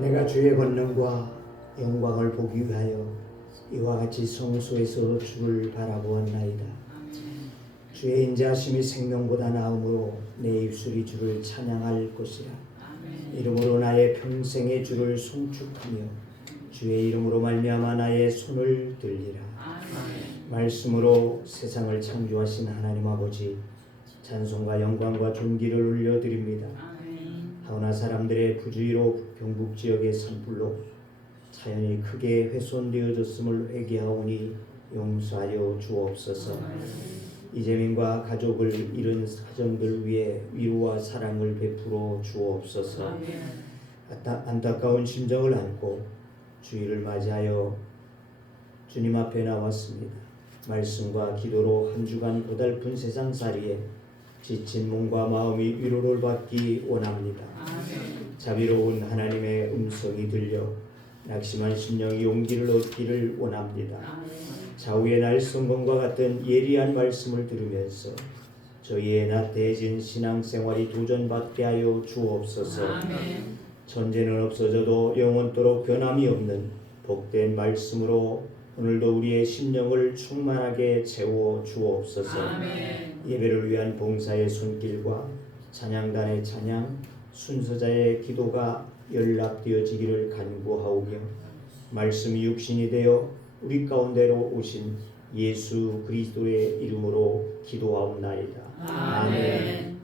내가 주의 권능과 영광을 보기 위하여 이와 같이 성소에서 주를 바라보았나이다. 주의 인자하심이 생명보다 나음으로 내 입술이 주를 찬양할 것이라. 이름으로 나의 평생의 주를 송축하며 주의 이름으로 말미암아 나의 손을 들리라. 말씀으로 세상을 창조하신 하나님 아버지, 찬송과 영광과 존귀를 올려드립니다. 하오나 사람들의 부주의로 경북 지역의 산불로 자연이 크게 훼손되어졌음을 회개하오니 용서하여 주옵소서. 이재민과 가족을 잃은 가정들 위해 위로와 사랑을 베풀어 주옵소서. 안타까운 심정을 안고 주일을 맞이하여 주님 앞에 나왔습니다. 말씀과 기도로 한 주간 고달픈 세상살이에 지친 몸과 마음이 위로를 받기 원합니다. 자비로운 하나님의 음성이 들려 낙심한 심령이 용기를 얻기를 원합니다. 좌우의 날성검과 같은 예리한 말씀을 들으면서 저희의 나태해진 신앙생활이 도전받게 하여 주옵소서. 천재는 없어져도 영원토록 변함이 없는 복된 말씀으로 오늘도 우리의 심령을 충만하게 채워 주옵소서. 예배를 위한 봉사의 손길과 찬양단의 찬양, 순서자의 기도가 연락되어지기를 간구하오며 말씀이 육신이 되어 우리 가운데로 오신 예수 그리스도의 이름으로 기도하옵나이다. 아멘.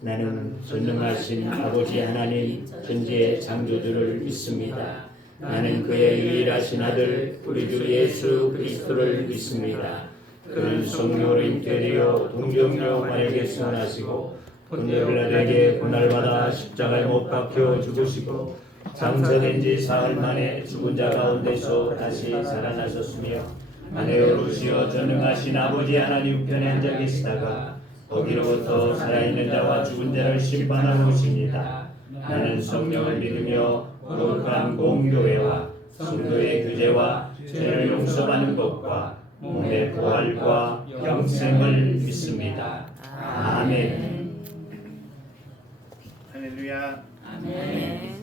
나는 전능하신 아버지 하나님 천지의 창조주를 믿습니다. 나는 그의 유일하신 아들 우리 주 예수 그리스도를 믿습니다. 그는 성령으로 잉태되어 동정녀 마리아에게 태어나시고 본디오 빌라도에게 고난받아 십자가에 못 박혀 죽으시고 장사된 지 사흘 만에 죽은 자 가운데서 다시 살아나셨으며 하늘에 오르시어 전능하신 아버지 하나님 우편에 앉아 계시다가 거기로부터 살아있는 자와 죽은 자를 심판하러 오십니다. 나는 성령을 믿으며 거룩한 공교회와 성도의 교제와 죄를 용서받는 것과 몸의 부활과 영생을 믿습니다. 아멘. 할렐루야. 아멘.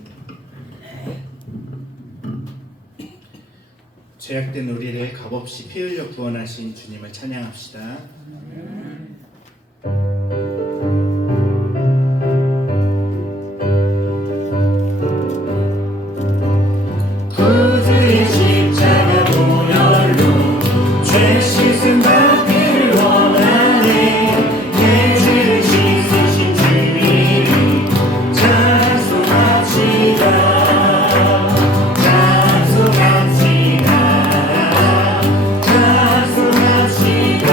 죄악된 우리를 값없이 피 흘려 구원하신 주님을 찬양합시다. 구주의 십자가 보혈로 죄 씻음 받기를 원하네. 내 죄를 씻으신 주님이 찬송합시다. 찬송합시다. 찬송합시다.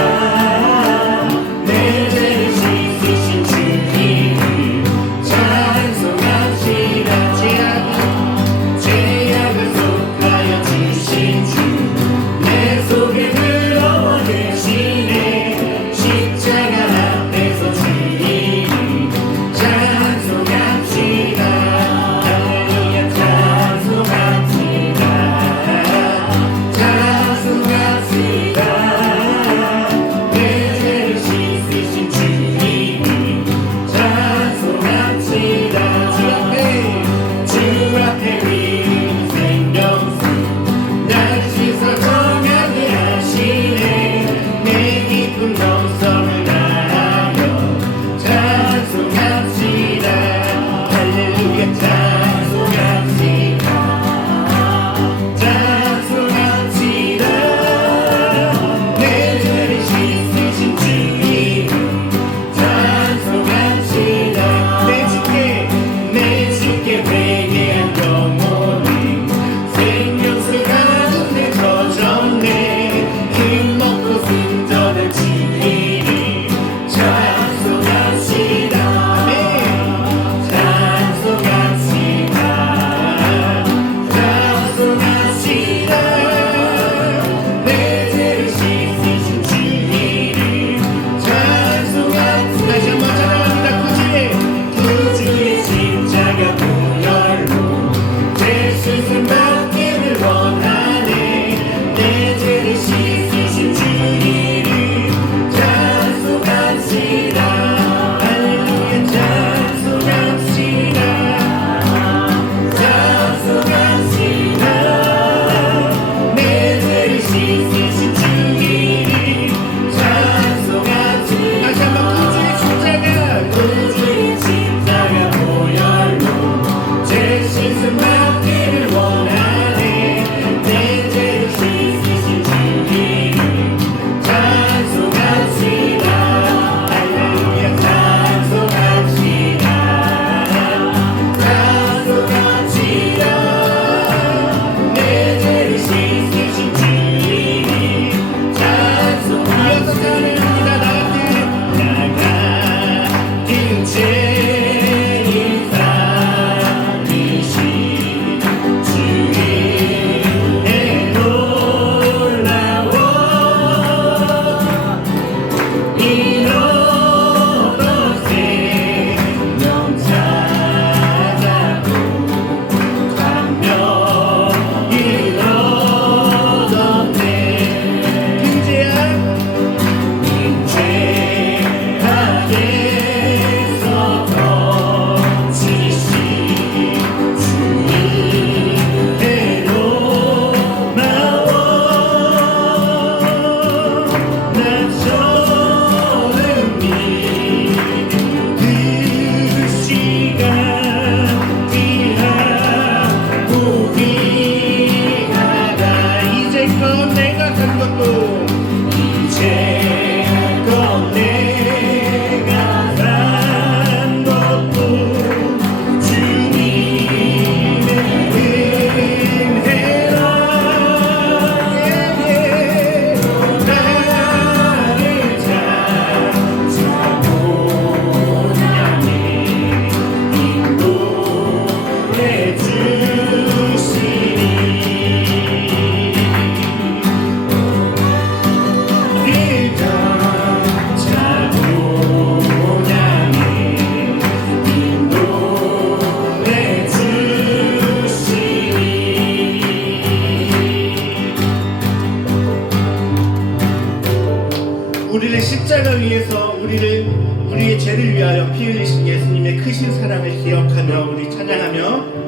우리의 죄를 위하여 피 흘리신 예수님의 크신 사랑을 기억하며 우리 찬양하며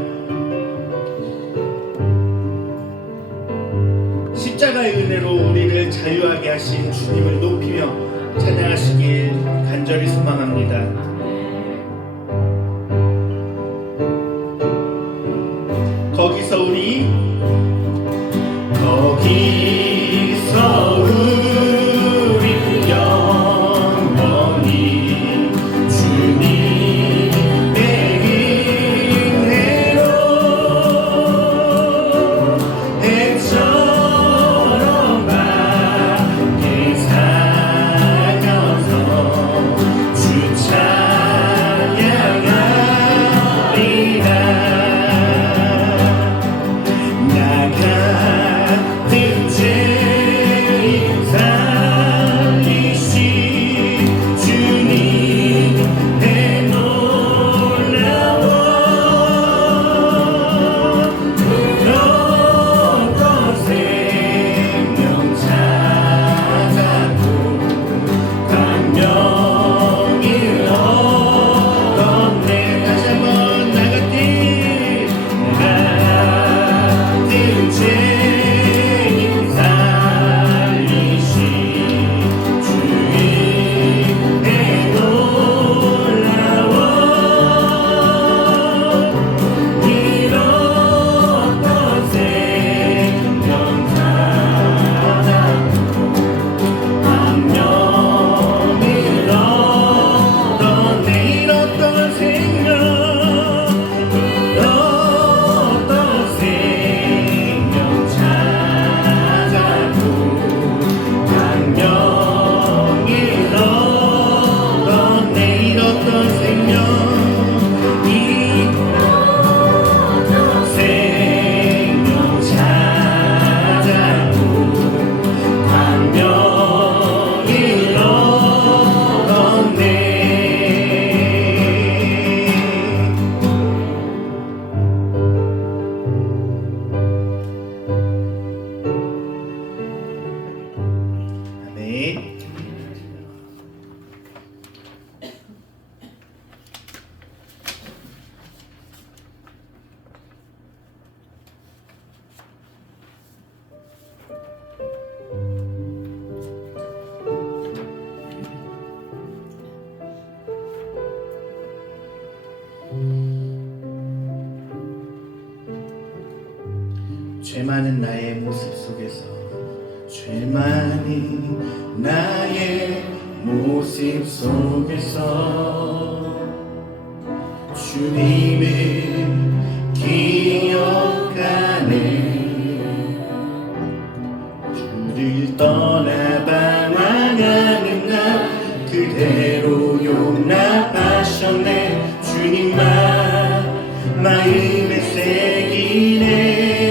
십자가의 은혜로 우리를 자유하게 하신 주님을 높이며 찬양하시길 간절히 소망합니다. 거기서 우리 영원히 주님의 은혜로 해처럼 밝게 살면서 주 찬양하리라. 나 같은 죄인 살리신 주님의 놀라워 어떤 생명 찾아도 감명을 얻었네. 다시 한번 나 같은 죄인 살리신 주님의 놀라워 잃었던 생명 찾아도 감명을 얻었네. 잃었던 생명 찾아도 감명을 얻었네. 잃었던 생명 찾아도 감명을 얻었네. 아멘. 죄 많은 나의 모습 속에서 죄 많은 나의 모습 속에서 주님을 기억하네. 주를 떠나 방황하는 나 그대로 용납하셨네. 주님만 마음에 새기네.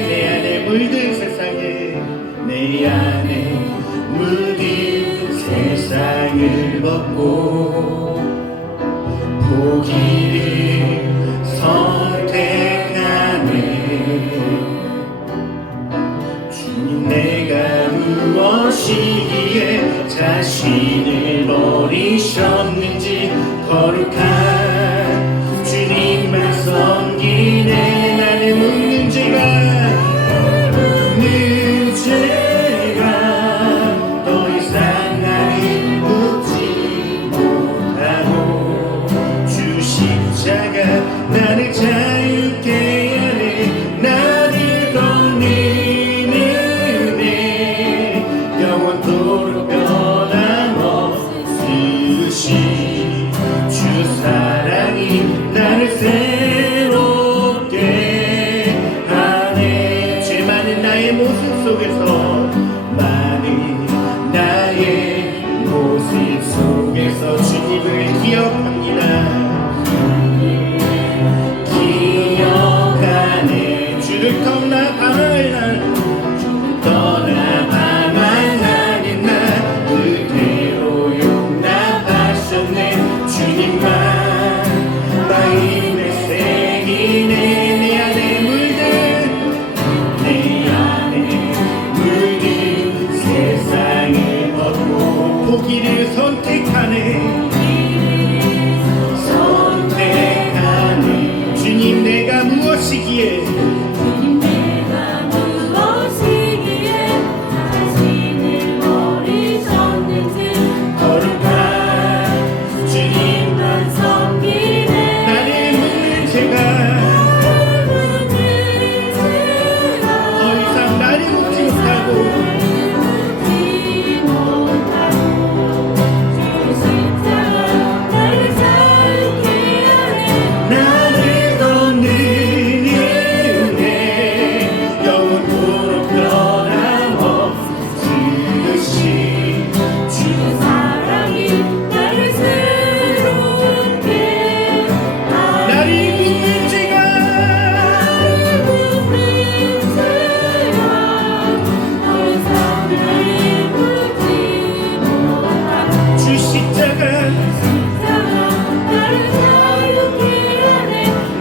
내 안에 물든 세상에 내 안에 물든 세상을 벗고 포기를 선택하네. 주님 내가 무엇이기에 자신을 버리셨는지 거룩한 주님만 섬기네. 나는 묻는 죄가 더 이상 나를 묻지 못하고 주 십자가 나를 자유케 하네. 나를 돕는 은혜 영원토록 변함없으시 주 사랑이 나를 새롭게 하네. 죄 많은 나의 모습 속에서 많은 나의 모습 속에서 주님을 기억합니다. 기억하네. 주를 떠나 방황하는 나 그대로 용납하셨네. 주님만 마음에 새기네. 내 안에 물든 세상을 벗고 포기를 선택하네.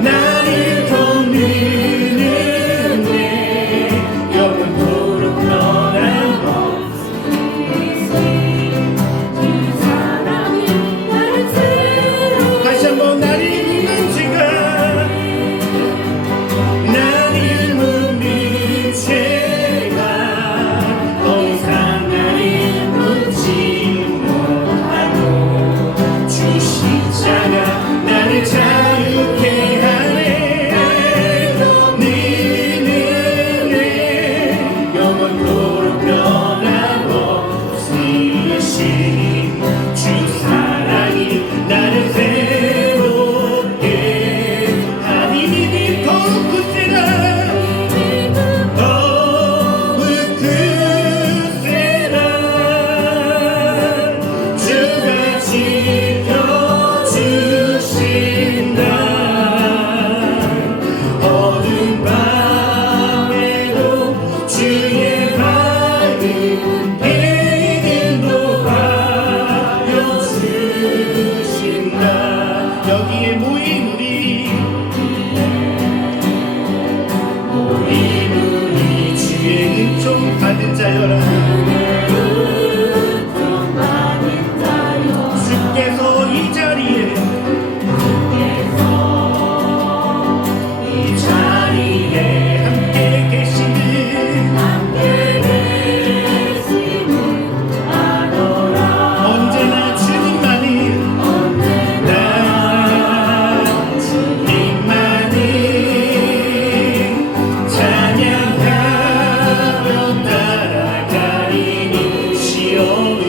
나를 돕는 내 영원토록 변함없 다시 한번 나를 묻는 죄가 나를 묻는 죄가 더 이상 나를 묻지 못하고 주 십자가 나를 자유케 하네 너는 은혜 영원토록 변함없으신 주 사랑이 나를 새롭게 하니 믿음 더욱 굳세라 더욱 굳세라 주가 지켜주신다 어두운 밤에도 주의 밝은 빛 인도하여 주신다 여기에 모인 우리 주의 은총 받은 자여라 주께서 이 자리에 함께 계시는 언제나 주님만을 찬양하며 따라가리니 시온을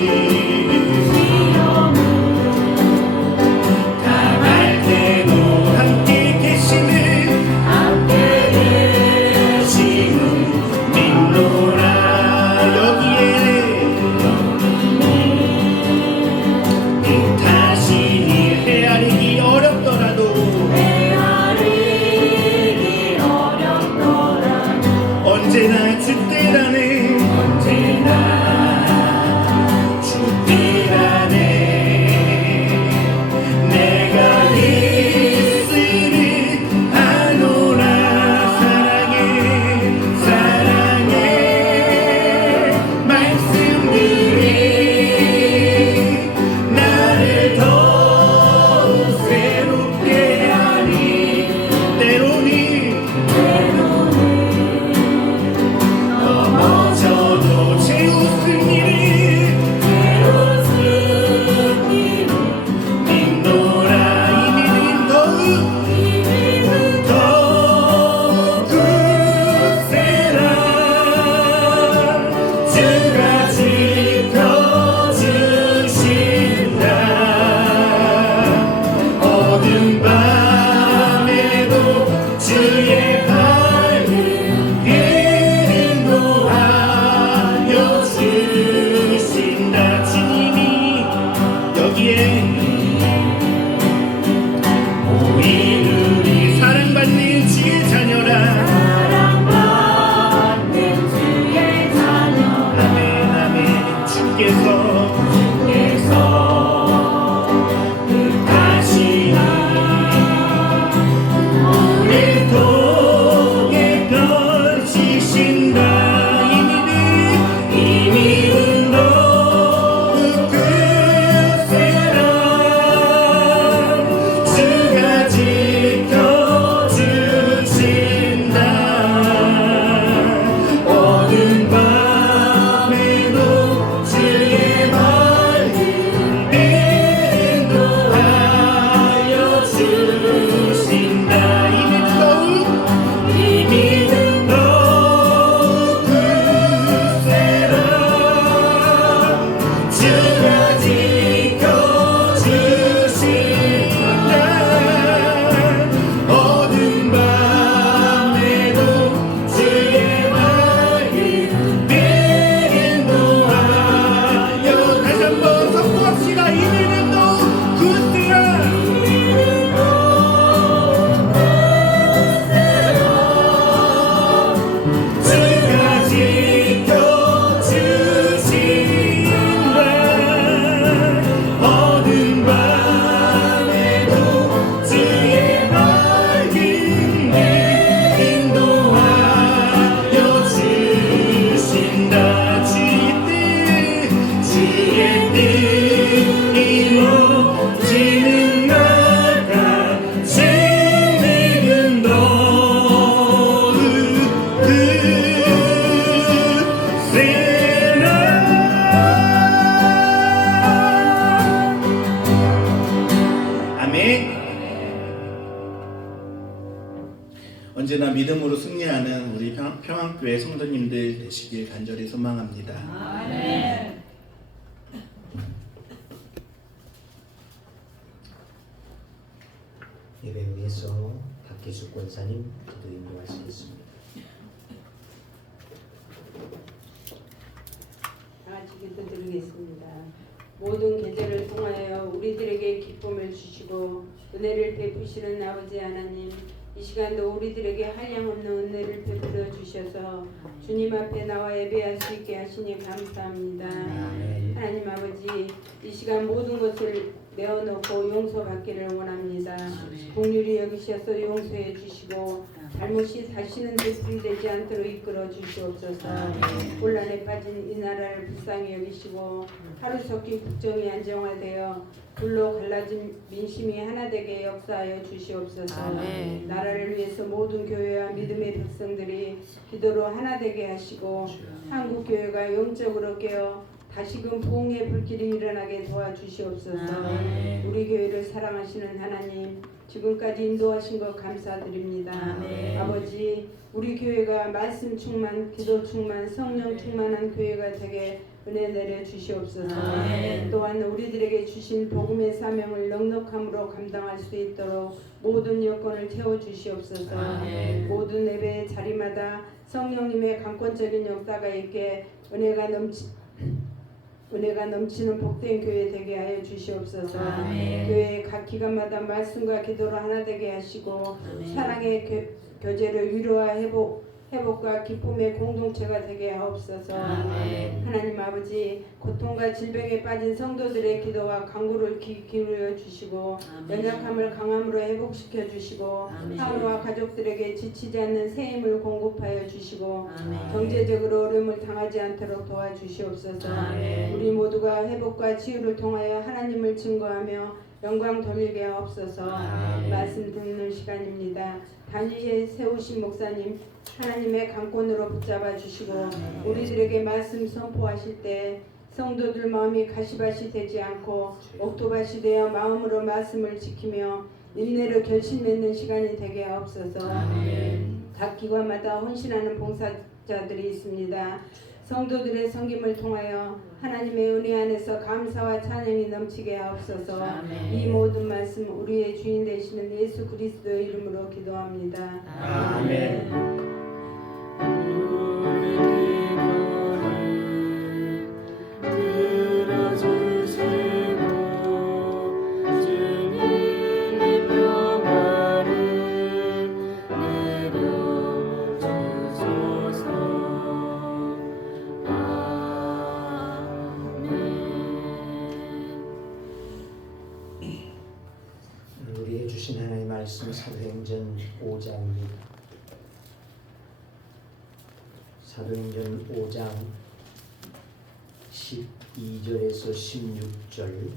당할 때도 함께 계시는 믿노라 여기에 다시니 헤아리기 어렵더라도 언제나 주때라네 내가 있으니 아노라 사랑해 말씀들이 나를 더욱 새롭게 하니 때로는 넘어져도 채웃은 일이 믿노라 이 믿음 더욱 굳세라 주가 지켜주신다 어두운 밤에도 주의 밝은 빛 인도하여 주신다 주님이 여기에 모인 우리 사랑받는 주의 자녀라 아멘 아멘 주께서 다시 언제나 믿음으로 승리하는 우리 평안교회 성도님들 되시길 간절히 소망합니다. 아멘. 예배 위해서 박기숙 권사님 기도 인도하시겠습니다. 다 같이 기도드리겠습니다. 모든 계절을 통하여 우리들에게 기쁨을 주시고 은혜를 베푸시는 아버지 하나님, 이 시간도 우리들에게 한량없는 은혜를 베풀어 주셔서 주님 앞에 나와 예배할 수 있게 하시니 감사합니다. 아멘. 하나님 아버지, 이 시간 모든 것을 내어놓고 용서받기를 원합니다. 공률이 여기셔서 용서해 주시고 잘못이 다시는 되풀이되지 않도록 이끌어 주시옵소서. 혼란에 빠진 이 나라를 불쌍히 여기시고 하루속히 국정이 안정화되어 불로 갈라진 민심이 하나 되게 역사하여 주시옵소서. 아멘. 나라를 위해서 모든 교회와 믿음의 백성들이 기도로 하나 되게 하시고 한국 교회가 영적으로 깨어 다시금 부흥의 불길이 일어나게 도와주시옵소서. 아멘. 우리 교회를 사랑하시는 하나님, 지금까지 인도하신 것 감사드립니다. 아멘. 아버지, 우리 교회가 말씀 충만, 기도 충만, 성령 충만한 교회가 되게 은혜 내려 주시옵소서. 아멘. 또한 우리들에게 주신 복음의 사명을 넉넉함으로 감당할 수 있도록 모든 여건을 채워 주시옵소서. 아멘. 모든 예배의 자리마다 성령님의 강권적인 역사가 있게 은혜가 넘치는 복된 교회 되게 하여 주시옵소서. 아멘. 교회의 각 기관마다 말씀과 기도로 하나 되게 하시고 아멘. 사랑의 교제를 위로와 회복과 기쁨의 공동체가 되게 하옵소서. 아멘. 하나님 아버지, 고통과 질병에 빠진 성도들의 기도와 간구를 기울여 주시고 아멘. 연약함을 강함으로 회복시켜 주시고 아멘. 하루와 가족들에게 지치지 않는 새 힘을 공급하여 주시고 아멘. 경제적으로 어려움을 당하지 않도록 도와주시옵소서. 아멘. 우리 모두가 회복과 치유를 통하여 하나님을 증거하며 영광 돌리게 하옵소서. 아멘. 말씀 듣는 시간입니다. 단위에 세우신 목사님 하나님의 강권으로 붙잡아 주시고 우리들에게 말씀 선포하실 때 성도들 마음이 가시밭이 되지 않고 옥토밭이 되어 마음으로 말씀을 지키며 인내로 결심 맺는 시간이 되게 하옵소서. 아멘. 각 기관마다 헌신하는 봉사자들이 있습니다. 성도들의 섬김을 통하여 하나님의 은혜 안에서 감사와 찬양이 넘치게 하옵소서. 아멘. 이 모든 말씀 우리의 주인 되시는 예수 그리스도의 이름으로 기도합니다. 아멘. 우리에게 주신 하나님의 말씀 사도행전 5장입니다. 사도행전 5장 12절에서 16절.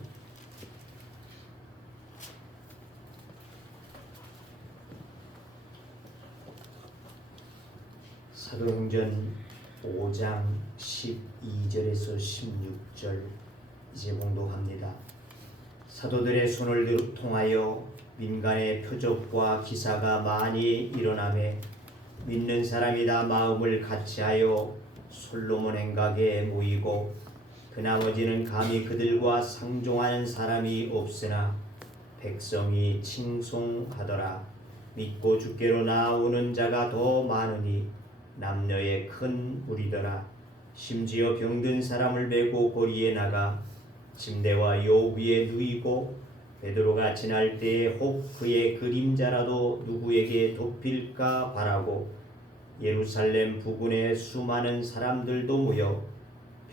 사도행전 5장 12절에서 16절 이제 봉독합니다. 사도들의 손을 통하여 민간의 표적과 기사가 많이 일어나매 믿는 사람이 다 마음을 같이하여 솔로몬 행각에 모이고 그 나머지는 감히 그들과 상종하는 사람이 없으나 백성이 칭송하더라. 믿고 주께로 나오는 자가 더 많으니 남녀의 큰 무리더라. 심지어 병든 사람을 메고 거리에 나가 침대와 요 위에 누이고 베드로가 지날 때에 혹 그의 그림자라도 누구에게 덮일까 바라고 예루살렘 부근에 수많은 사람들도 모여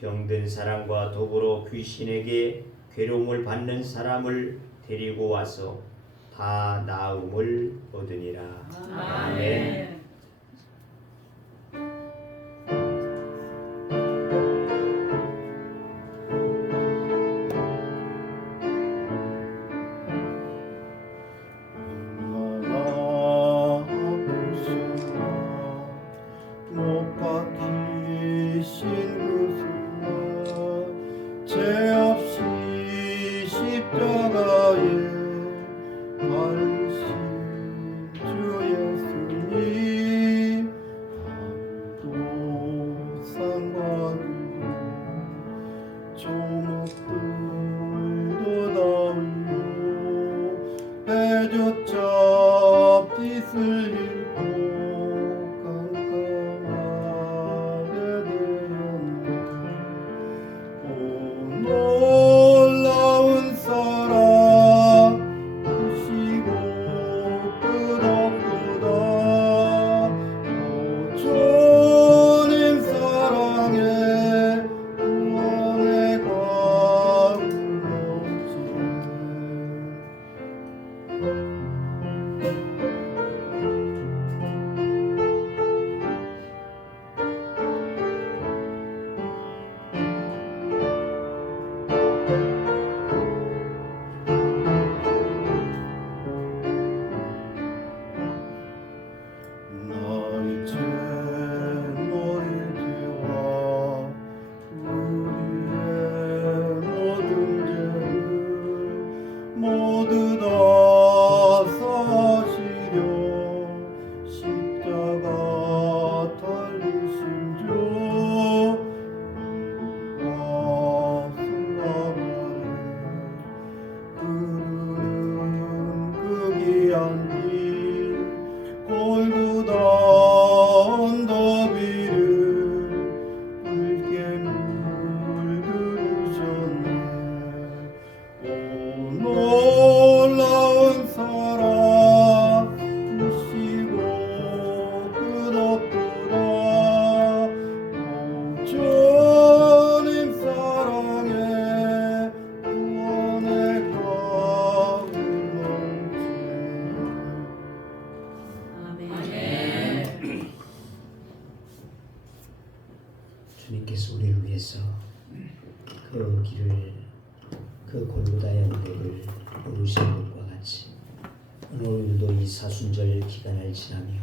병든 사람과 더불어 귀신에게 괴로움을 받는 사람을 데리고 와서 다 나음을 얻으니라. 아멘. 못 박히신 그 순간 죄 없이 십자가에 달리신 주 예수님 해조차 빛을 잃고 깜깜하게 되었네. 오 놀라운 사랑 크시고 끝없도다. 오 주님 사랑에 구원의 강을 넘치네. 나 이제 너희들과 우리의 모든 죄를 모두 다 사시려 십자가 달리신 주 슬라바를 그르는 그 귀한 길 골고다 언덕 위를 붉게 물들으셨네. 오 놀라운 사랑 크시고 끝없도다. 오 주님 사랑에 구원의 강을 넘치네. 아멘. 주님께서 우리를 위해서 그 길을 그 골고다의 언덕을 오르신 것과 같이 오늘도 이 사순절 기간을 지나며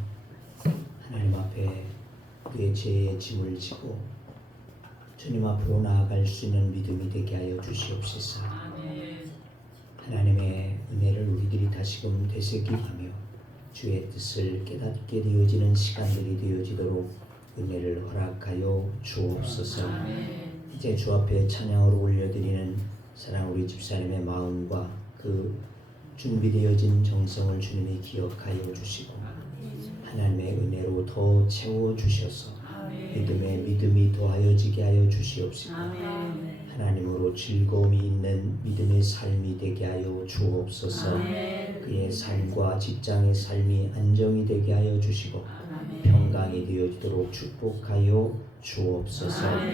하나님 앞에 우리의 죄의 짐을 지고 주님 앞으로 나아갈 수 있는 믿음이 되게 하여 주시옵소서. 하나님의 은혜를 우리들이 다시금 되새김하며 주의 뜻을 깨닫게 되어지는 시간들이 되어지도록 은혜를 허락하여 주옵소서. 이제 주 앞에 찬양으로 올려드리는 사랑 우리 집사님의 마음과 그 준비되어진 정성을 주님이 기억하여 주시고 하나님의 은혜로 더 채워주셔서 믿음에 믿음이 더하여지게 하여 주시옵시고 하나님으로 즐거움이 있는 믿음의 삶이 되게 하여 주옵소서. 그의 삶과 직장의 삶이 안정이 되게 하여 주시고 평강이 되어지도록 축복하여 주옵소서.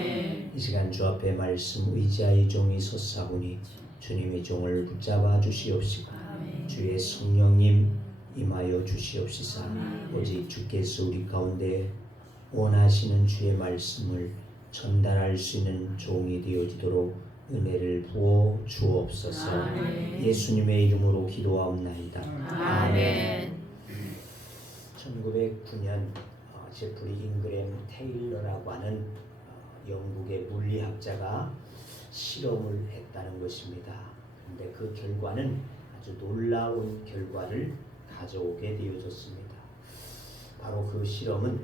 이 시간 주 앞에 말씀 의지하여 종이 섰사오니 주님의 종을 붙잡아 주시옵시고 주의 성령님 임하여 주시옵시사. 오직 주께서 우리 가운데 원하시는 주의 말씀을 전달할 수 있는 종이 되어지도록 은혜를 부어 주옵소서. 예수님의 이름으로 기도하옵나이다. 아멘. 1909년 제프리 잉그램 테일러라고 하는 영국의 물리학자가 실험을 했다는 것입니다. 그런데 그 결과는 아주 놀라운 결과를 가져오게 되어졌습니다. 바로 그 실험은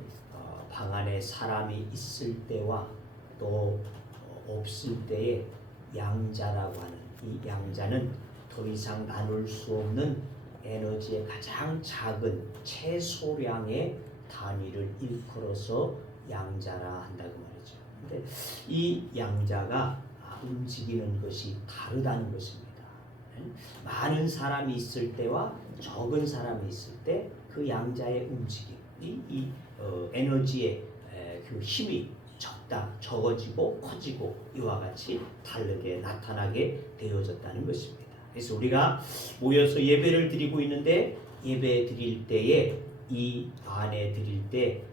방 안에 사람이 있을 때와 또 없을 때의 양자라고 하는 이 양자는 더 이상 나눌 수 없는 에너지의 가장 작은 최소량의 단위를 일컬어서 양자라 한다고 말이죠. 근데 이 양자가 움직이는 것이 다르다는 것입니다. 많은 사람이 있을 때와 적은 사람이 있을 때 그 양자의 움직임이 이 에너지의 그 힘이 적어지고 커지고 이와 같이 다르게 나타나게 되어졌다는 것입니다. 그래서 우리가 모여서 예배를 드리고 있는데 예배 드릴 때에 이 안에 드릴 때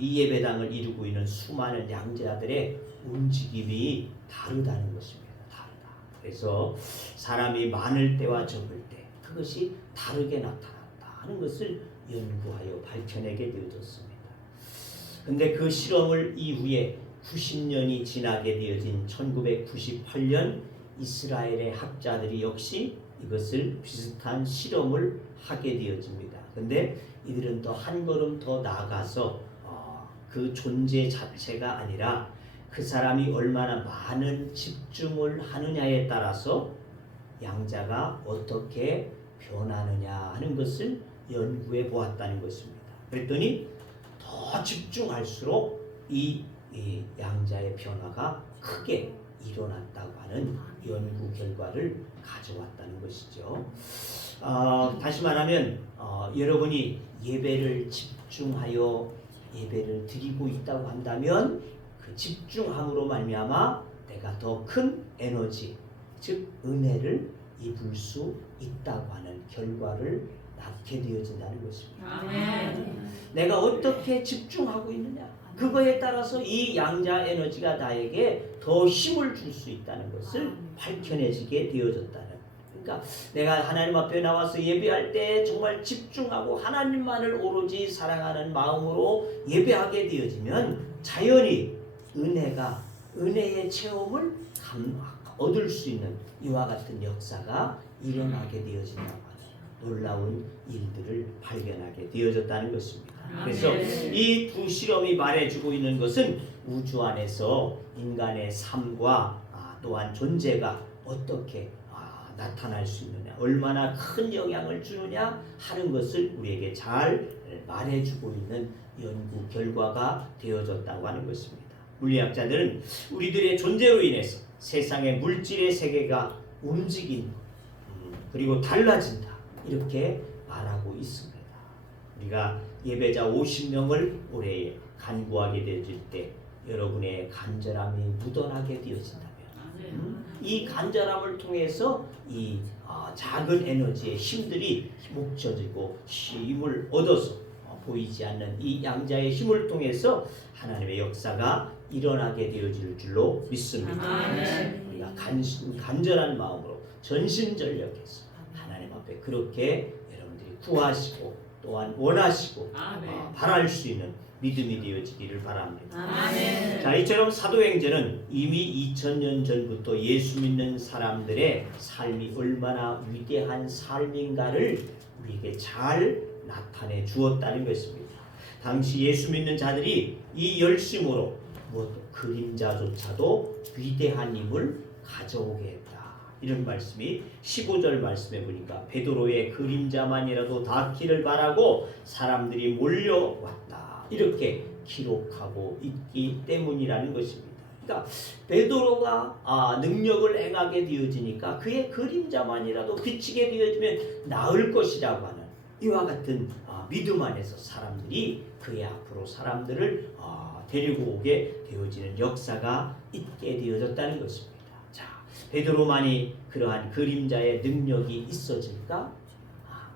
이 예배당을 이루고 있는 수많은 양자들의 움직임이 다르다는 것입니다. 다르다. 그래서 사람이 많을 때와 적을 때 그것이 다르게 나타난다 하는 것을 연구하여 밝혀내게 되어졌습니다. 근데 그 실험을 이후에 90년이 지나게 되어진 1998년 이스라엘의 학자들이 역시 이것을 비슷한 실험을 하게 되어집니다. 근데 이들은 또 한 걸음 더 나아가서 그 존재 자체가 아니라 그 사람이 얼마나 많은 집중을 하느냐에 따라서 양자가 어떻게 변하느냐 하는 것을 연구해 보았다는 것입니다. 그랬더니 더 집중할수록 이 양자의 변화가 크게 일어났다고 하는 연구 결과를 가져왔다는 것이죠. 다시 말하면 여러분이 예배를 집중하여 예배를 드리고 있다고 한다면 그 집중함으로 말미암아 내가 더 큰 에너지, 즉 은혜를 입을 수 있다고 하는 결과를 낳게 되어진다는 것입니다. 아멘. 내가 어떻게 집중하고 있느냐, 그거에 따라서 이 양자 에너지가 나에게 더 힘을 줄 수 있다는 것을 밝혀내지게 되어졌다는. 그러니까 내가 하나님 앞에 나와서 예배할 때 정말 집중하고 하나님만을 오로지 사랑하는 마음으로 예배하게 되어지면 자연히 은혜의 체험을 얻을 수 있는 이와 같은 역사가 일어나게 되어진다고 하는 놀라운 일들을 발견하게 되어졌다는 것입니다. 그래서 이 두 실험이 말해주고 있는 것은 우주 안에서 인간의 삶과 또한 존재가 어떻게 나타날 수 있느냐, 얼마나 큰 영향을 주느냐 하는 것을 우리에게 잘 말해주고 있는 연구 결과가 되어졌다고 하는 것입니다. 물리학자들은 우리들의 존재로 인해서 세상의 물질의 세계가 움직인 그리고 달라진다 이렇게 말하고 있습니다. 우리가 예배자 50명을 올해 간구하게 되어질 때 여러분의 간절함이 묻어나게 되어진다면 이 간절함을 통해서 이 작은 에너지의 힘들이 목젖이고 힘을 얻어서 보이지 않는 이 양자의 힘을 통해서 하나님의 역사가 일어나게 되어질 줄로 믿습니다. 우리가 간절한 마음으로 전심전력해서 하나님 앞에 그렇게 여러분들이 구하시고 또한 원하시고 바랄 수 있는 믿음이 되어지기를 바랍니다. 아멘. 자, 이처럼 사도행전은 이미 2000년 전부터 예수 믿는 사람들의 삶이 얼마나 위대한 삶인가를 우리에게 잘 나타내 주었다는 것입니다. 당시 예수 믿는 자들이 이 열심으로 그림자조차도 위대한 힘을 가져오게 했다. 이런 말씀이 15절 말씀에 보니까 베드로의 그림자만이라도 닿기를 바라고 사람들이 몰려왔다. 이렇게 기록하고 있기 때문이라는 것입니다. 그러니까 베드로가 능력을 행하게 되어지니까 그의 그림자만이라도 비치게 되어지면 나을 것이라고 하는 이와 같은 믿음 안에서 사람들이 그의 앞으로 사람들을 데리고 오게 되어지는 역사가 있게 되어졌다는 것입니다. 자, 베드로만이 그러한 그림자의 능력이 있어질까?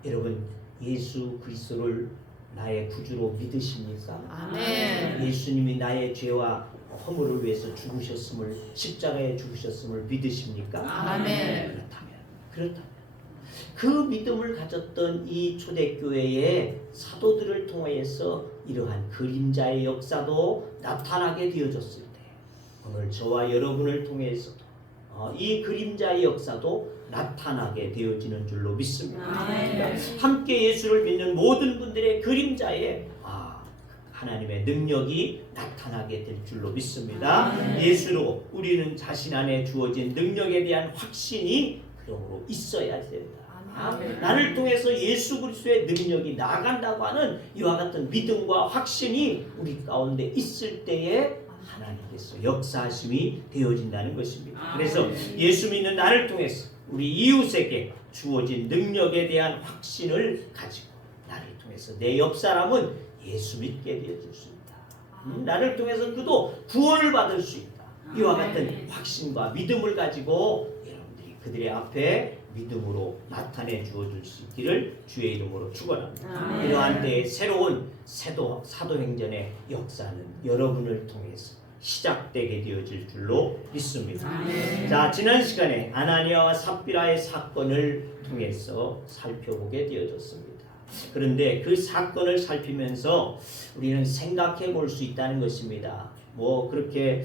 여러분 예수 그리스도를 나의 구주로 믿으십니까? 아멘. 예수님이 나의 죄와 허물을 위해서 죽으셨음을 십자가에 죽으셨음을 믿으십니까? 아멘. 그렇다면 그 믿음을 가졌던 이 초대교회의 사도들을 통해서 이러한 그림자의 역사도 나타나게 되어졌을 때 오늘 저와 여러분을 통해서도 이 그림자의 역사도 나타나게 되어지는 줄로 믿습니다. 그러니까 함께 예수를 믿는 모든 분들의 그림자에 하나님의 능력이 나타나게 될 줄로 믿습니다. 예수로 우리는 자신 안에 주어진 능력에 대한 확신이 그러므로 있어야 됩니다. 나를 통해서 예수 그리스도의 능력이 나간다고 하는 이와 같은 믿음과 확신이 우리 가운데 있을 때에 하나님께서 역사하심이 되어진다는 것입니다. 그래서 예수 믿는 나를 통해서 우리 이웃에게 주어진 능력에 대한 확신을 가지고 나를 통해서 내 옆 사람은 예수 믿게 되어질 수 있다. 나를 통해서 그도 구원을 받을 수 있다. 이와 같은 확신과 믿음을 가지고 여러분들이 그들의 앞에 믿음으로 나타내 주어줄 수 있기를 주의 이름으로 축원합니다. 이러한 때에 새로운 사도행전의 역사는 여러분을 통해서 시작되게 되어질 줄로 믿습니다. 자, 지난 시간에 아나니아와 삽비라의 사건을 통해서 살펴보게 되어졌습니다. 그런데 그 사건을 살피면서 우리는 생각해 볼 수 있다는 것입니다. 그렇게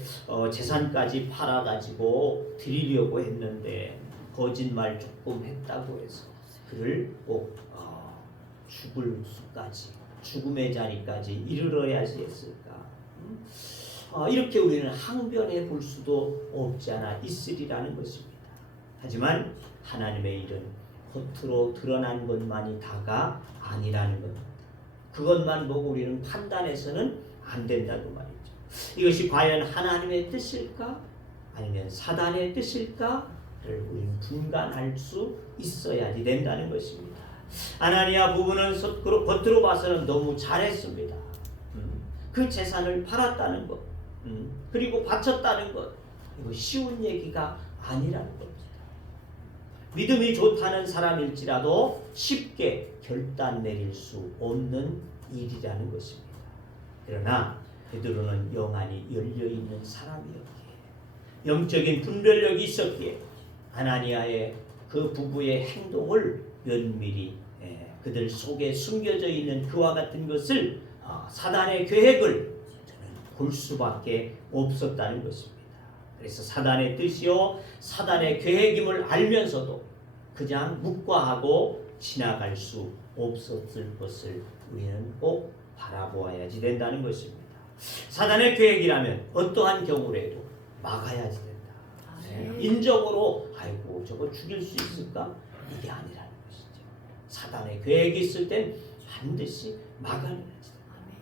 재산까지 팔아가지고 드리려고 했는데 거짓말 조금 했다고 해서 그를 꼭 죽을 수까지 죽음의 자리까지 이르러야지 했을까? 이렇게 우리는 항변해 볼 수도 없지 않아 있으리라는 것입니다. 하지만 하나님의 일은 겉으로 드러난 것만이 다가 아니라는 것. 그것만 보고 우리는 판단해서는 안 된다고 말이죠. 이것이 과연 하나님의 뜻일까? 아니면 사단의 뜻일까를 우리는 분간할 수 있어야지 된다는 것입니다. 아나니아 부부는 겉으로 봐서는 너무 잘했습니다. 그 재산을 팔았다는 것, 그리고 바쳤다는 것, 이거 쉬운 얘기가 아니라는 겁니다. 믿음이 좋다는 사람일지라도 쉽게 결단 내릴 수 없는 일이라는 것입니다. 그러나 베드로는 영안이 열려있는 사람이었기에, 영적인 분별력이 있었기에 아나니아의 그 부부의 행동을 면밀히 그들 속에 숨겨져 있는 그와 같은 것을 사단의 계획을 저는 볼 수밖에 없었다는 것입니다. 그래서 사단의 뜻이요 사단의 계획임을 알면서도 그냥 묵과하고 지나갈 수 없었을 것을 우리는 꼭 바라보아야지 된다는 것입니다. 사단의 계획이라면 어떠한 경우라도 막아야지 된다. 인적으로 아이고 저거 죽일 수 있을까? 이게 아니라는 것이죠. 사단의 계획이 있을 땐 반드시 막아내야지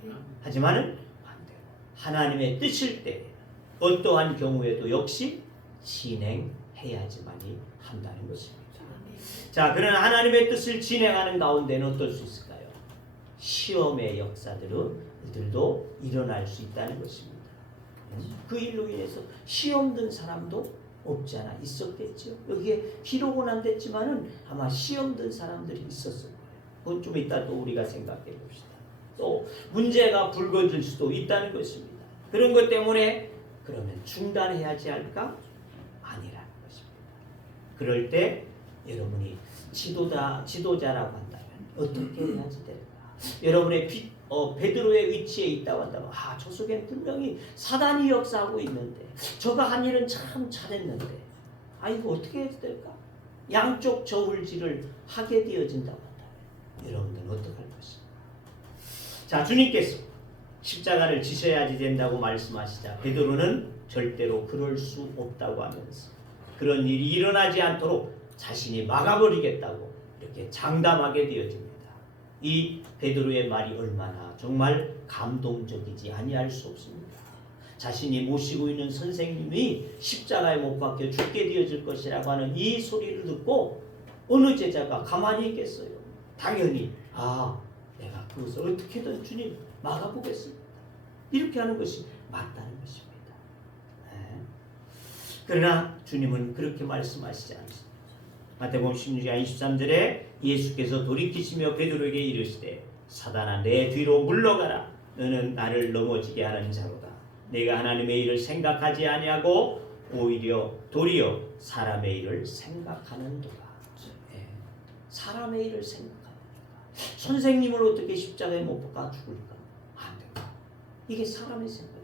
된다. 하지만은 반대로 하나님의 뜻일 때 어떠한 경우에도 역시 진행해야지만이 한다는 것입니다. 자, 그런 하나님의 뜻을 진행하는 가운데는 어떨 수 있을까요? 시험의 역사들도 일어날 수 있다는 것입니다. 그 일로 인해서 시험 든 사람도 없지 않아 있었겠죠. 여기에 기록은 안 됐지만은 아마 시험 든 사람들이 있었을 거예요. 그건 좀 이따 또 우리가 생각해 봅시다. 또 문제가 불거질 수도 있다는 것입니다. 그런 것 때문에 그러면 중단해야지 할까? 아니라는 것입니다. 그럴 때 여러분이 지도자라고 한다면 어떻게 해야지 될까? 여러분의 베드로의 위치에 있다고 한다면 저 속에 분명히 사단이 역사하고 있는데 저가 한 일은 참 잘했는데 이거 어떻게 해야 될까? 양쪽 저울질을 하게 되어진다고 한다면 여러분들은 어떻게 할 것인가? 자, 주님께서 십자가를 지셔야지 된다고 말씀하시자 베드로는 절대로 그럴 수 없다고 하면서 그런 일이 일어나지 않도록 자신이 막아버리겠다고 이렇게 장담하게 되어집니다. 이 베드로의 말이 얼마나 정말 감동적이지 아니할 수 없습니다. 자신이 모시고 있는 선생님이 십자가에 못 박혀 죽게 되어질 것이라고 하는 이 소리를 듣고 어느 제자가 가만히 있겠어요? 당연히 내가 그것을 어떻게든 주님 막아보겠습니다. 이렇게 하는 것이 맞다는 것입니다. 그러나 주님은 그렇게 말씀하시지 않습니다. 마태복음 16장 23절에 예수께서 돌이키시며 베드로에게 이르시되 사단아 내 뒤로 물러가라. 너는 나를 넘어지게 하는 자로다. 내가 하나님의 일을 생각하지 아니하고 도리어 사람의 일을 생각하는도다. 사람의 일을 생각하는도다. 선생님을 어떻게 십자가에 못 박아 죽을까? 안 된다. 이게 사람의 생각이에요.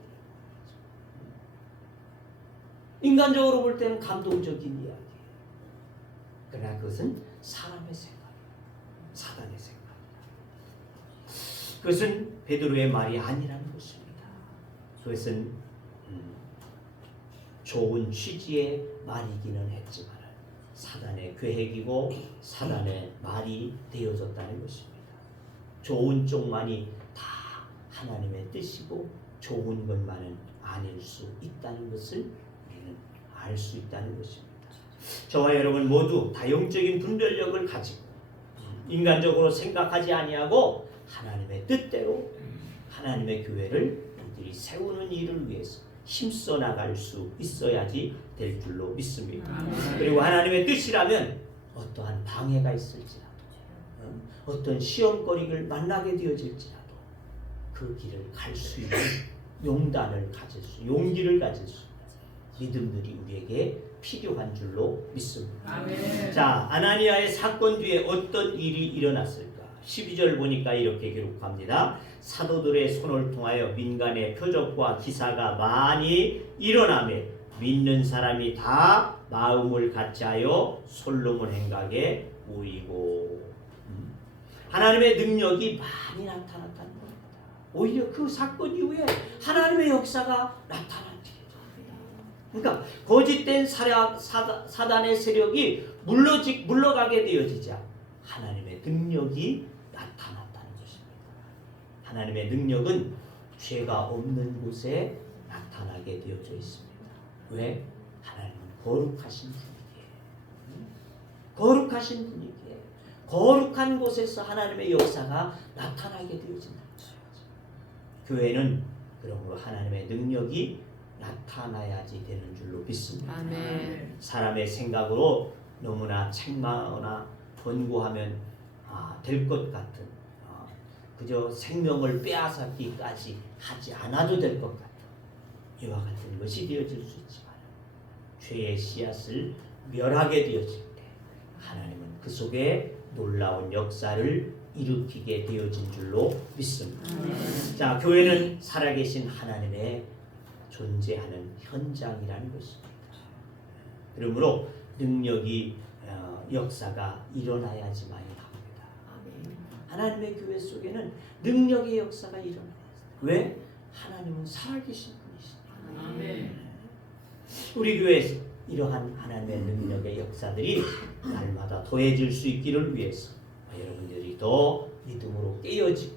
인간적으로 볼 때는 감동적인 이야기예요. 그러나 그것은 사람의 생각이에요. 사단의 생각이에요. 그것은 베드로의 말이 아니라는 것입니다. 그것은 좋은 취지의 말이기는 했지만 사단의 계획이고 사단의 말이 되어졌다는 것입니다. 좋은 쪽만이 다 하나님의 뜻이고 좋은 것만은 아닐 수 있다는 것을 우리는 알 수 있다는 것입니다. 저와 여러분 모두 다용적인 분별력을 가지고 인간적으로 생각하지 아니하고 하나님의 뜻대로 하나님의 교회를 우리들이 세우는 일을 위해서 힘써 나갈 수 있어야지 될 줄로 믿습니다. 그리고 하나님의 뜻이라면 어떠한 방해가 있을지라도 어떤 시험거리를 만나게 되어질지라도 그 길을 갈 수 있는 용기를 가질 수 있는 믿음들이 우리에게 필요한 줄로 믿습니다. 아멘. 자, 아나니아의 사건 뒤에 어떤 일이 일어났을까? 12절 보니까 이렇게 기록합니다. 사도들의 손을 통하여 민간의 표적과 기사가 많이 일어나매 믿는 사람이 다 마음을 같이하여 솔로몬 행각에 모이고 하나님의 능력이 많이 나타났다는 겁니다. 오히려 그 사건 이후에 하나님의 역사가 나타났지. 그러니까 거짓된 사단의 세력이 물러가게 되어지자 하나님의 능력이 나타났다는 것입니다. 하나님의 능력은 죄가 없는 곳에 나타나게 되어져 있습니다. 왜? 하나님은 거룩하신 분이기에, 거룩하신 분이기에 거룩한 곳에서 하나님의 역사가 나타나게 되어진다는 거죠. 교회는 그러므로 하나님의 능력이 나타나야지 되는 줄로 믿습니다. 아멘. 사람의 생각으로 너무나 책망하거나 권고하면 될 것 같은 그저 생명을 빼앗기까지 하지 않아도 될 것 같은 이와 같은 것이 되어질 수 있지만 죄의 씨앗을 멸하게 되어질 때 하나님은 그 속에 놀라운 역사를 일으키게 되어진 줄로 믿습니다. 자, 교회는 살아계신 하나님의 존재하는 현장이라는 것입니다. 그러므로 능력이 역사가 일어나야지만이 합니다. 하나님의 교회 속에는 능력의 역사가 일어나야 합니다. 왜? 하나님은 살아계신 분이십니다. 우리 교회에서 이러한 하나님의 능력의 역사들이 날마다 더해질 수 있기를 위해서 여러분들이 더 믿음으로 깨어지고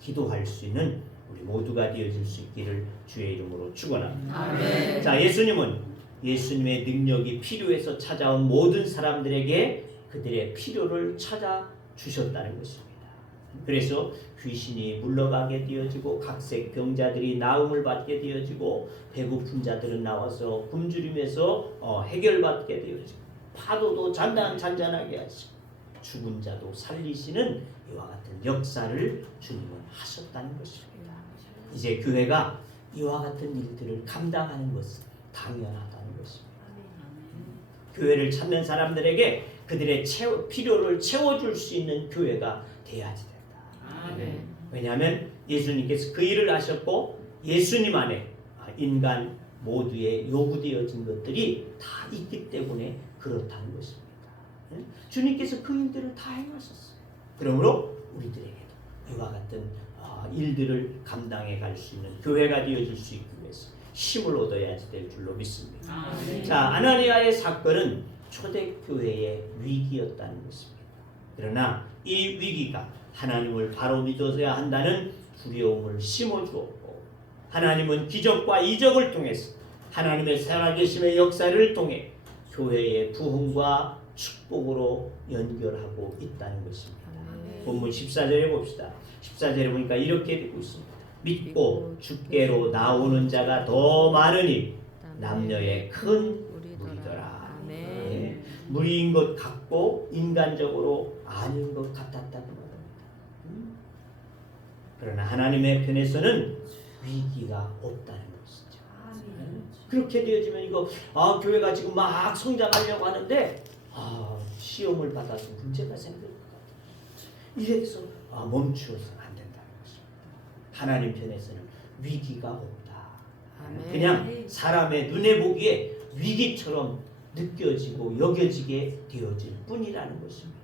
기도할 수 있는 우리 모두가 되어질 수 있기를 주의 이름으로 축원합니다. 자, 예수님의 능력이 필요해서 찾아온 모든 사람들에게 그들의 필요를 찾아 주셨다는 것입니다. 그래서 귀신이 물러가게 되어지고 각색 병자들이 나음을 받게 되어지고 배고픈 자들은 나와서 굶주림에서 해결받게 되어지고 파도도 잔잔하게 하시고 죽은 자도 살리시는 이와 같은 역사를 주님은 하셨다는 것입니다. 이제 교회가 이와 같은 일들을 감당하는 것은 당연하다는 것입니다. 교회를 찾는 사람들에게 그들의 필요를 채워줄 수 있는 교회가 돼야지 된다. 왜냐하면 예수님께서 그 일을 하셨고 예수님 안에 인간 모두에 요구되어진 것들이 다 있기 때문에 그렇다는 것입니다. 주님께서 그 일들을 다 행하셨어요. 그러므로 우리들에게도 이와 같은 일들을 감당해 갈 수 있는 교회가 되어질 수 있기 위해서 힘을 얻어야지 될 줄로 믿습니다. 자, 아나니아의 사건은 초대교회의 위기였다는 것입니다. 그러나 이 위기가 하나님을 바로 믿어야 한다는 두려움을 심어주었고 하나님은 기적과 이적을 통해서 하나님의 살아계심의 역사를 통해 교회의 부흥과 축복으로 연결하고 있다는 것입니다. 본문 14절에 봅시다. 14절에 보니까 이렇게 되고 있습니다. 믿고 주께로 나오는 자가 더 많으니 남녀의 큰 무리더라. 네. 무리인 것 같고 인간적으로 아닌 것 같았다는 겁니다. 그러나 하나님의 편에서는 위기가 없다는 것이죠. 그렇게 되어지면 이거 교회가 지금 막 성장하려고 하는데 시험을 받아서 문제가 생길 것 같아요. 이래서 멈추어서는 안 된다는 것입니다. 하나님 편에서는 위기가 없다. 그냥 사람의 눈에 보기에 위기처럼 느껴지고 여겨지게 되어질 뿐이라는 것입니다.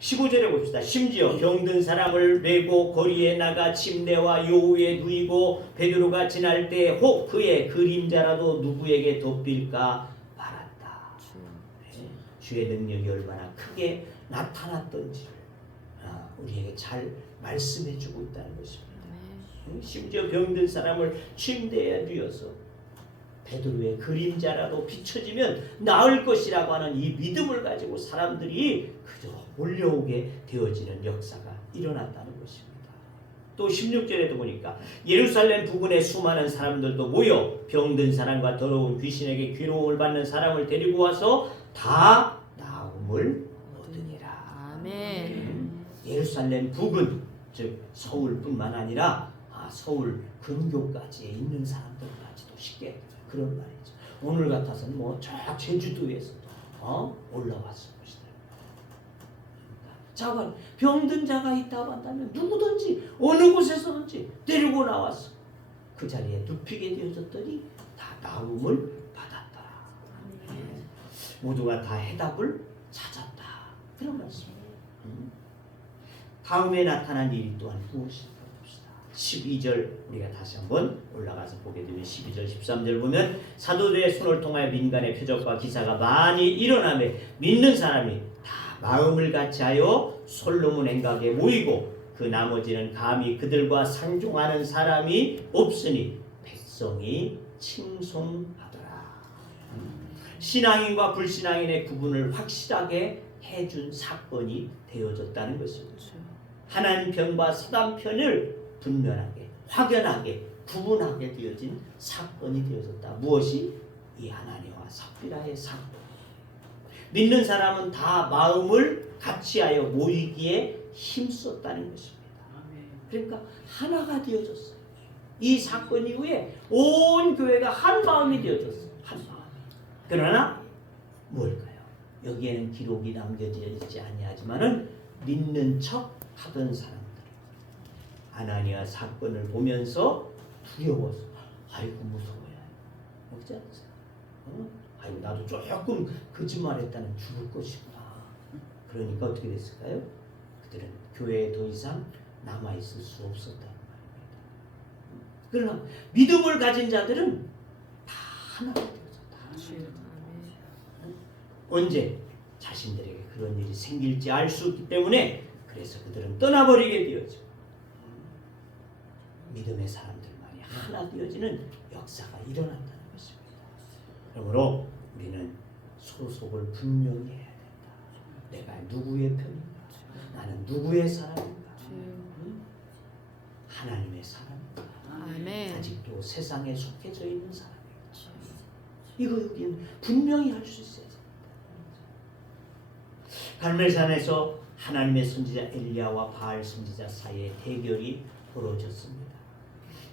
15절에 봅시다. 심지어 병든 사람을 메고 거리에 나가 침대와 요우에 누이고 베드로가 지날 때 혹 그의 그림자라도 누구에게 덮일까 말았다. 주의 능력이 얼마나 크게 나타났던지를 우리에게 잘 말씀해주고 있다는 것입니다. 심지어 병든 사람을 침대에 누워서 베드로의 그림자라도 비춰지면 나을 것이라고 하는 이 믿음을 가지고 사람들이 그저 몰려오게 되어지는 역사가 일어났다는 것입니다. 또 16절에도 보니까 예루살렘 부근에 수많은 사람들도 모여 병든 사람과 더러운 귀신에게 괴로움을 받는 사람을 데리고 와서 다 나음을 얻으니라. 예루살렘 부근, 즉 서울뿐만 아니라 서울 근교까지에 있는 사람들까지도 쉽게 그런 말이죠. 오늘 같아서는 저 제주도에서도 올라왔을 것이다. 자가 병든 자가 있다고 한다면 누구든지 어느 곳에서든지 데리고 나와서 그 자리에 눕히게 되어졌더니 다 나음을 받았다. 모두가 다 해답을 찾았다. 그런 말씀이에요. 다음에 나타난 일이 또한 무엇일까 봅시다. 12절 우리가 다시 한번 올라가서 보게 되면 12절 13절 보면 사도들의 손을 통하여 민간의 표적과 기사가 많이 일어나며 믿는 사람이 다 마음을 같이하여 솔로몬 행각에 모이고 그 나머지는 감히 그들과 상종하는 사람이 없으니 백성이 칭송하더라. 신앙인과 불신앙인의 구분을 확실하게 해준 사건이 되어졌다는 것입니다. 하나님 편과 사단 편을 분명하게 확연하게 구분하게 되어진 사건이 되어졌다. 무엇이? 이 하나니와 삽비라의 사건. 믿는 사람은 다 마음을 같이하여 모이기에 힘썼다는 것입니다. 그러니까 하나가 되어졌어요. 이 사건 이후에 온 교회가 한 마음이 되어졌어요. 한 마음. 그러나 뭘까요? 여기에는 기록이 남겨지지 아니하지만은 믿는 척 하던 사람들 아나니아 사건을 보면서 두려워서 아이고 무서워요. 그렇지 않으세요? 아이고 나도 조금 거짓말했다는 죽을 것이구나. 그러니까 어떻게 됐을까요? 그들은 교회에 더 이상 남아있을 수 없었다는 말입니다. 그러나 믿음을 가진 자들은 다 하나가 되어졌다. 언제? 자신들에게 그런 일이 생길지 알 수 없기 때문에 그래서 그들은 떠나버리게 되어져. 믿음의 사람들만이 하나 되어지는 역사가 일어난다는 것입니다. 그러므로 우리는 소속을 분명히 해야 된다. 내가 누구의 편인가? 나는 누구의 사람인가? 하나님의 사람인가? 아멘. 아직도 세상에 속해져 있는 사람인가? 이거 우리는 분명히 할 수 있어야 됩니다. 갈멜산에서 하나님의 선지자 엘리야와 바알 선지자 사이에 대결이 벌어졌습니다.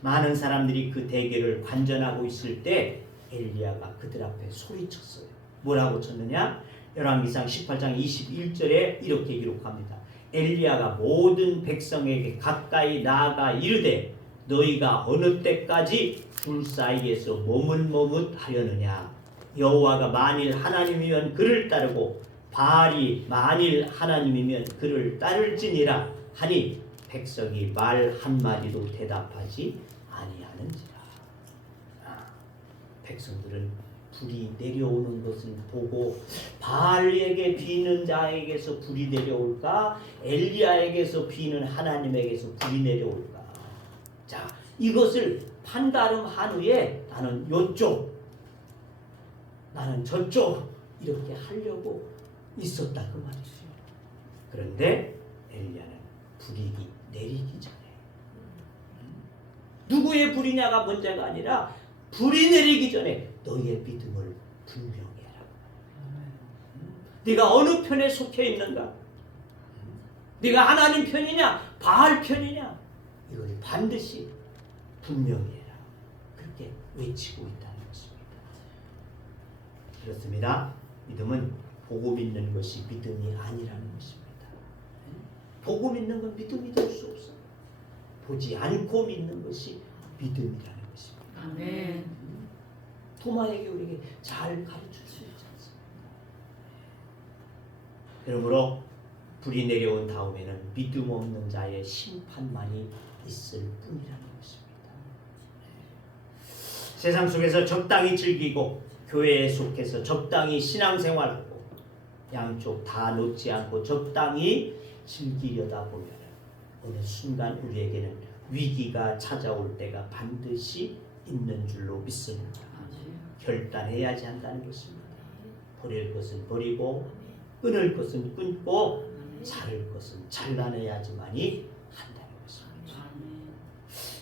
많은 사람들이 그 대결을 관전하고 있을 때 엘리야가 그들 앞에 소리쳤어요. 뭐라고 쳤느냐? 열왕기상 18장 21절에 이렇게 기록합니다. 엘리야가 모든 백성에게 가까이 나아가 이르되 너희가 어느 때까지 둘 사이에서 머뭇머뭇하려느냐? 여호와가 만일 하나님이면 그를 따르고 바알이 만일 하나님이면 그를 따를지니라 하니 백성이 말 한마디도 대답하지 아니하는지라. 백성들은 불이 내려오는 것을 보고 바알에게 비는 자에게서 불이 내려올까? 엘리야에게서 비는 하나님에게서 불이 내려올까? 자, 이것을 판가름한 후에 나는 요쪽, 나는 저쪽 이렇게 하려고 있었다 그 말이죠. 그런데 엘리야는 불이 내리기 전에 누구의 불이냐가 문제가 아니라 불이 내리기 전에 너희의 믿음을 분명히 해라. 네가 어느 편에 속해 있는가? 네가 하나님 편이냐 바알 편이냐? 이걸 반드시 분명히 해라. 그렇게 외치고 있다는 것입니다. 그렇습니다. 믿음은 보고 믿는 것이 믿음이 아니라는 것입니다. 보고 믿는 건 믿음이 될 수 없어요. 보지 않고 믿는 것이 믿음이라는 것입니다. 아멘. 토마에게 우리에게 잘 가르칠 수 있지 않습니까? 그러므로 불이 내려온 다음에는 믿음 없는 자의 심판만이 있을 뿐이라는 것입니다. 세상 속에서 적당히 즐기고 교회에 속해서 적당히 신앙생활하고 양쪽 다 놓지 않고 적당히 즐기려다 보면 어느 순간 우리에게는 위기가 찾아올 때가 반드시 있는 줄로 믿습니다. 결단해야지 한다는 것입니다. 버릴 것은 버리고 끊을 것은 끊고 자를 것은 잘라내야지만이 한다는 것입니다.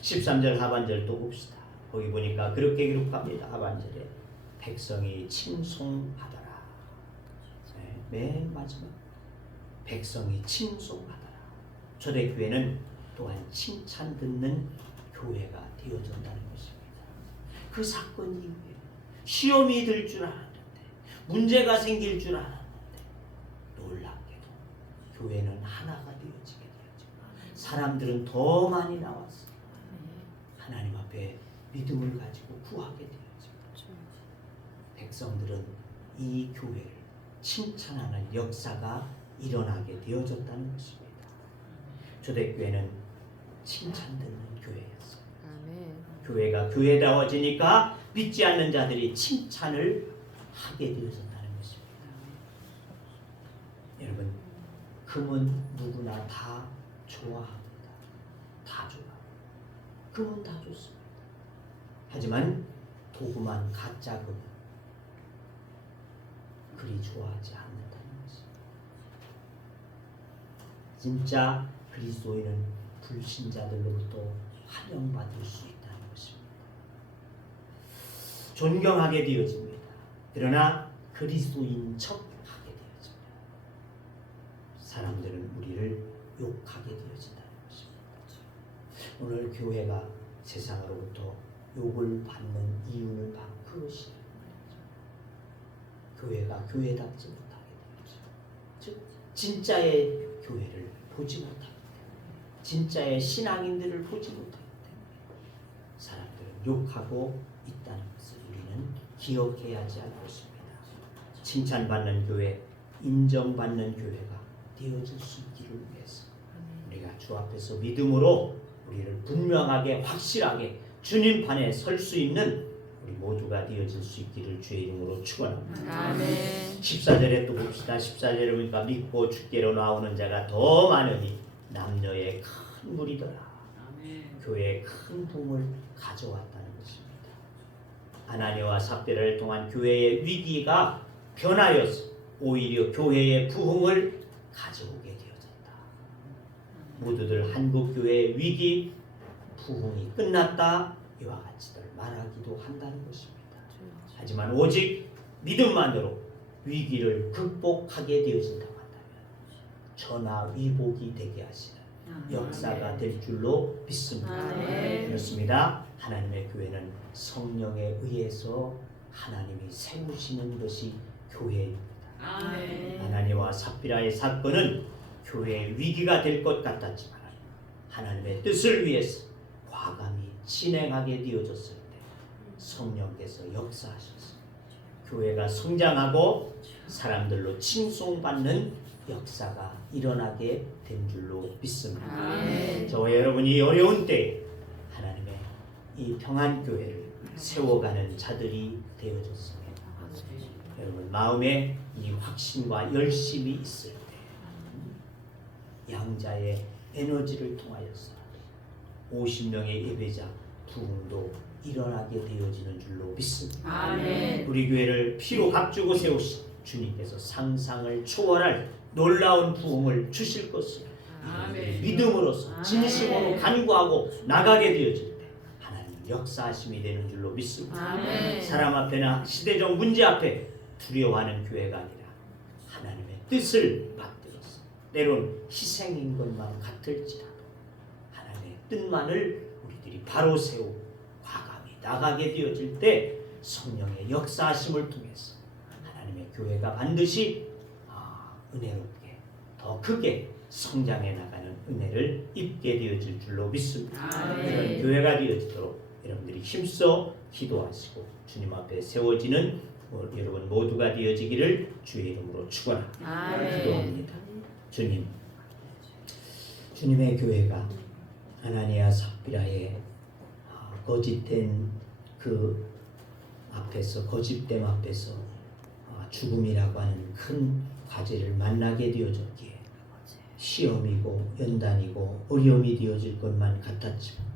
13절 하반절 또 봅시다. 거기 보니까 그렇게 기록합니다. 하반절에 백성이 칭송하더라. 맨 마지막 백성이 칭송하더라. 초대교회는 또한 칭찬 듣는 교회가 되어졌다는 것입니다. 그 사건 이후에 시험이 들 줄 알았는데 문제가 생길 줄 알았는데 놀랍게도 교회는 하나가 되어지게 되었죠. 사람들은 더 많이 나왔어요. 하나님 앞에 믿음을 가지고 구하게 되었죠. 백성들은 이 교회를 칭찬하는 역사가 일어나게 되어졌다는 것입니다. 초대교회는 칭찬 듣는 교회였어요. 아멘. 교회가 교회다워지니까 믿지 않는 자들이 칭찬을 하게 되어진다는 것입니다. 여러분, 금은 누구나 다 좋아합니다. 다 좋아. 금은 다 좋습니다. 하지만 도구만 가짜 금은 그리 좋아하지 않는다는 것입니다. 진짜 그리스도인은 불신자들로부터 환영받을 수 있다는 것입니다. 존경하게 되어집니다. 그러나 그리스도인 척 하게 되어집니다. 사람들은 우리를 욕하게 되어진다는 것입니다. 오늘 교회가 세상으로부터 욕을 받는 이유는 바로 그것이에요. 교회가 교회답지 못하게 되죠. 즉 진짜의 교회를 보지 못하기 때문에, 진짜의 신앙인들을 보지 못하기 때문에 사람들은 욕하고 있다는 것을 우리는 기억해야 하지 않겠습니다. 칭찬받는 교회, 인정받는 교회가 되어질 수 있기를 위해서 우리가 주 앞에서 믿음으로 우리를 분명하게 확실하게 주님 판에 설 수 있는 우리 모두가 되어질 수 있기를 주의 이름으로 축원합니다. 아멘. 14절에 또 봅시다. 14절에 보니까 믿고 주께로 나오는 자가 더 많으니 남녀의 큰 무리더라. 교회에 큰 부흥을 가져왔다는 것입니다. 아나니아와 삽비라를 통한 교회의 위기가 변하여서 오히려 교회의 부흥을 가져오게 되어졌다. 모두들 한국 교회의 위기 부흥이 끝났다 이와 같이들 말하기도 한다는 것입니다. 하지만 오직 믿음만으로 위기를 극복하게 되어진다고 한다면 전화위복이 되게 하시는 역사가 될 줄로 믿습니다. 아멘. 그렇습니다. 하나님의 교회는 성령에 의해서 하나님이 세우시는 것이 교회입니다. 아멘. 아나니아와 삽비라의 사건은 교회의 위기가 될 것 같았지만 하나님의 뜻을 위해서 과감히 진행하게 되어졌을 때 성령께서 역사하셔서 교회가 성장하고 사람들로 칭송받는 역사가 일어나게 된 줄로 믿습니다. 아멘. 저와 여러분이 어려운 때에 하나님의 이 평안교회를 세워가는 자들이 되어졌습니다. 여러분 마음에 이 확신과 열심이 있을 때 양자의 에너지를 통하여서 50명의 예배자 부흥도 일어나게 되어지는 줄로 믿습니다. 아멘. 우리 교회를 피로 값주고 세우신 주님께서 상상을 초월할 놀라운 부흥을 주실 것을 아멘. 믿음으로써 진심으로 간구하고 나가게 되어질 때 하나님 역사하심이 되는 줄로 믿습니다. 아멘. 사람 앞에나 시대적 문제 앞에 두려워하는 교회가 아니라 하나님의 뜻을 받들어서 때론 희생인 것만 같을지라도 하나님의 뜻만을 우리들이 바로 세우고 과감히 나가게 되어질 때 성령의 역사하심을 통해서 하나님의 교회가 반드시 은혜롭게 더 크게 성장해 나가는 은혜를 입게 되어질 줄로 믿습니다. 아멘. 이런 교회가 되어지도록 여러분들이 힘써 기도하시고 주님 앞에 세워지는 여러분 모두가 되어지기를 주의 이름으로 축원합니다. 아멘. 기도합니다. 주님의 교회가 아나니아 삽비라의 거짓된 그 앞에서 거짓됨 앞에서 죽음이라고 하는 큰 과제를 만나게 되어졌기에 시험이고 연단이고 어려움이 되어질 것만 같았지만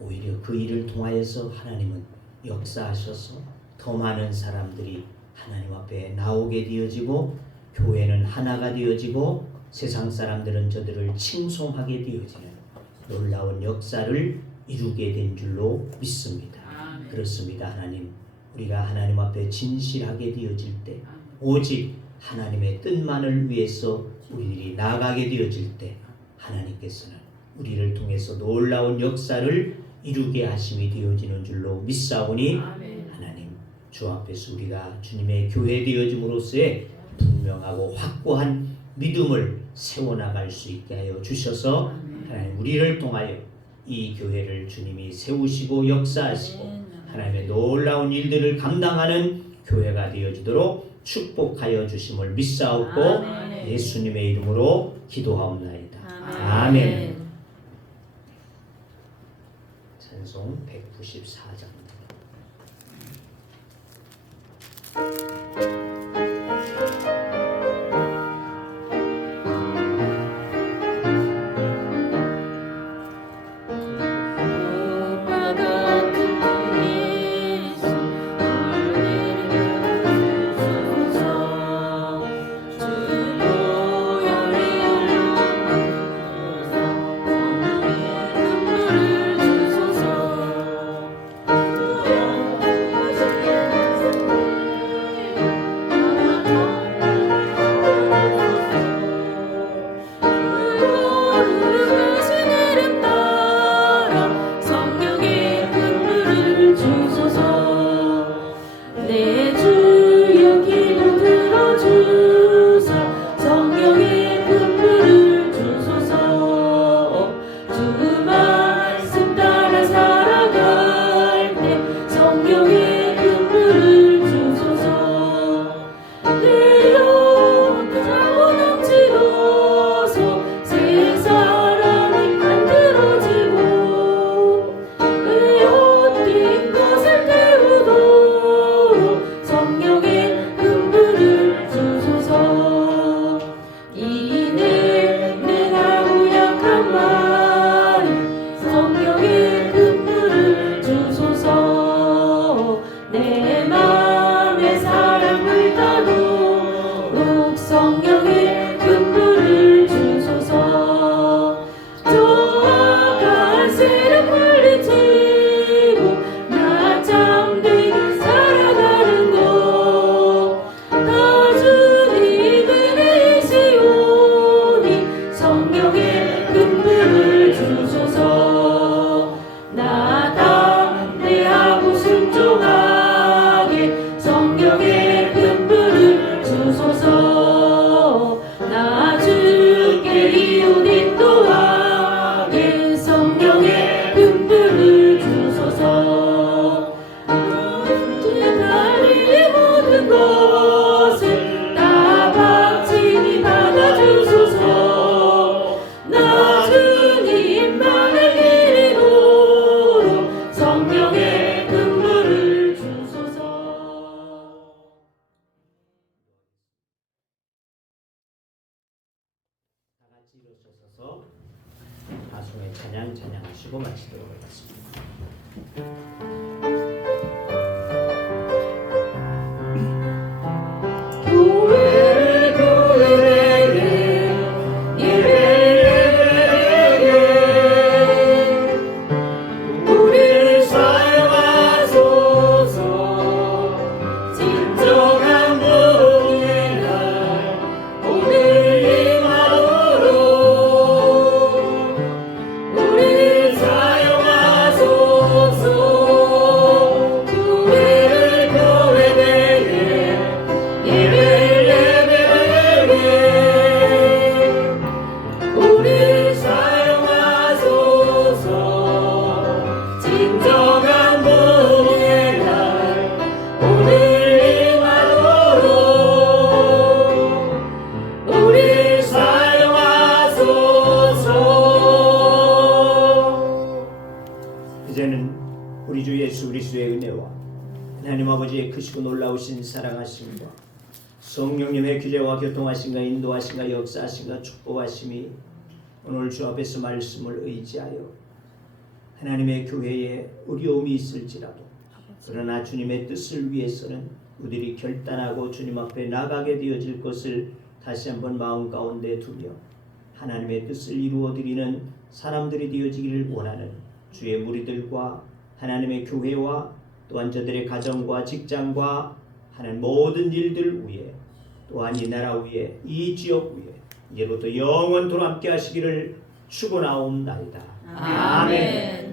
오히려 그 일을 통하여서 하나님은 역사하셔서 더 많은 사람들이 하나님 앞에 나오게 되어지고 교회는 하나가 되어지고 세상 사람들은 저들을 칭송하게 되어지는 놀라운 역사를 이루게 된 줄로 믿습니다. 그렇습니다. 하나님, 우리가 하나님 앞에 진실하게 되어질 때 오직 하나님의 뜻만을 위해서 우리들이 나아가게 되어질 때 하나님께서는 우리를 통해서 놀라운 역사를 이루게 하심이 되어지는 줄로 믿사오니 하나님 주 앞에서 우리가 주님의 교회 되어짐으로써의 분명하고 확고한 믿음을 세워나갈 수 있게 하여 주셔서 하나님 우리를 통하여 이 교회를 주님이 세우시고 역사하시고 하나님의 놀라운 일들을 감당하는 교회가 되어지도록 축복하여 주심을 믿사옵고 예수님의 이름으로 기도하옵나이다. 아멘. 찬송 194장입니다. 일어서서 다송의 찬양하시고 마치도록 하겠습니다. 이제는 우리 주 예수 그리스도의 은혜와 하나님 아버지의 크시고 놀라우신 사랑하심과 성령님의 규례와 교통하심과 인도하심과 역사하심과 축복하심이 오늘 주 앞에서 말씀을 의지하여 하나님의 교회에 어려움이 있을지라도 그러나 주님의 뜻을 위해서는 우리들이 결단하고 주님 앞에 나가게 되어질 것을 다시 한번 마음 가운데 두며 하나님의 뜻을 이루어드리는 사람들이 되어지기를 원하는 주의 무리들과 하나님의 교회와 또한 저들의 가정과 직장과 하나님 모든 일들 위에 또한 이 나라 위에 이 지역 위에 이제부터 영원토록 함께 하시기를 축원하옵나이다. 아멘.